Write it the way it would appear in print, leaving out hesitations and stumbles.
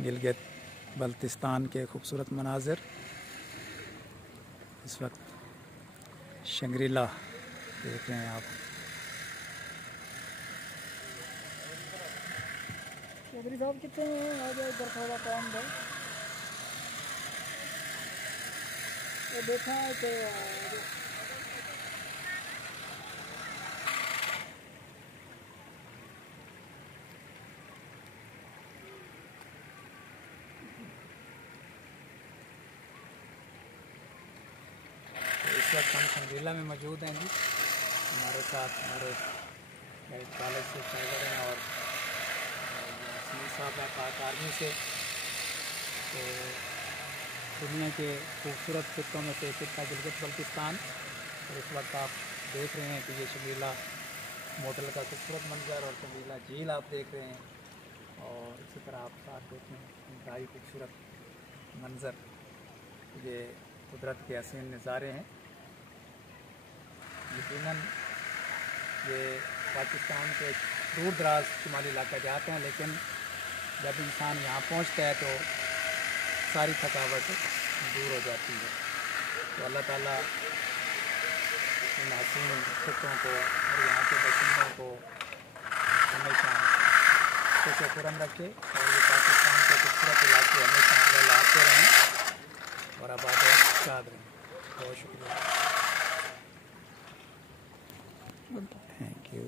गिलगित बल्तिस्तान के खूबसूरत मनाजिर। इस वक्त शंग्रीला देख रहे हैं आप। चौधरी साहब कितने हैं? आ जाए इधर थोड़ा काम है। ये देखा है कि इस वक्त हम शंग्रीला में मौजूद हैं जी। हमारे साथ हमारे कॉलेज से टाइगर हैं और सुनील साहब हैं पाक आर्मी से। तो दुनिया के खूबसूरत खित्तों में से खित्ता गिलगित बल्तिस्तान। और इस वक्त आप देख रहे हैं कि ये शंग्रीला मोटल का खूबसूरत मंजर और शंग्रीला झील आप देख रहे हैं। और इसी तरह आप साथ देखें इंतहाई खूबसूरत मंजर, ये कुदरत के हसीन नज़ारे हैं। यकीनन ये पाकिस्तान के दूर दराज शुमाली इलाका जाते हैं, लेकिन जब इंसान यहाँ पहुँचता है तो सारी थकावट दूर हो जाती है। तो अल्लाह ताला इन हसीन खित्तों को और यहाँ के बशिंदों को हमेशा खुश खुरम रखे और ये पाकिस्तान के खूबसूरत इलाके हमेशा लहलाते रहें और आबाद और शाद रहें। बहुत शुक्रिया। Thank you.